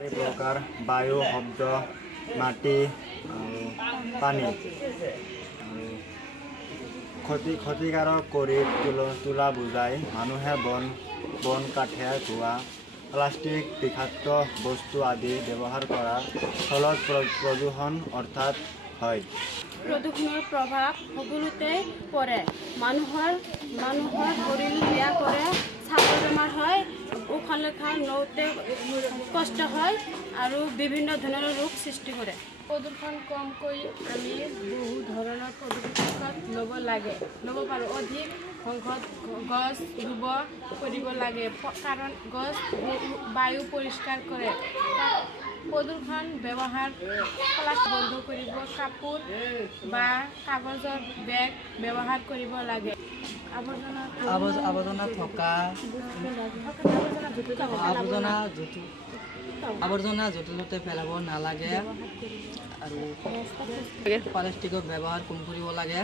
প্ৰকাৰ বায়ু, শব্দ, মাটি, পানী ক্ষতিকাৰক কৰি তোলা বুজায়। মানুহে বন কাঠে ধোৱা, প্লাষ্টিক, বিষাক্ত বস্তু আদি ব্যৱহাৰ কৰাৰ ফলত প্ৰদূষণ অৰ্থাৎ হয়। প্ৰদূষণৰ প্ৰভাৱ সকলোতে পৰে। মানুহৰ শৰীৰ বেয়া কৰে, ছালৰ বেমাৰ হয়, উশাহ নিশাহ লওঁতে কষ্ট হয় আৰু বিভিন্ন ধৰণৰ ৰোগ সৃষ্টি কৰে। প্ৰদূষণ কমকৈ আমি বহু ধৰণৰ পদক্ষেপ ল'ব পাৰোঁ। অধিক সংখ্যক গছ ৰুব কৰিব লাগে, কাৰণ গছ বায়ু পৰিষ্কাৰ কৰে। প্ৰদূষণ ব্যৱহাৰ প্লাষ্টিক বন্ধ কৰিব, কাপোৰ বা কাগজৰ বেগ ব্যৱহাৰ কৰিব লাগে। আৱৰ্জনা য'তে ত'তে পেলাব নালাগে আৰু প্লাষ্টিকৰ ব্যৱহাৰ কম কৰিব লাগে।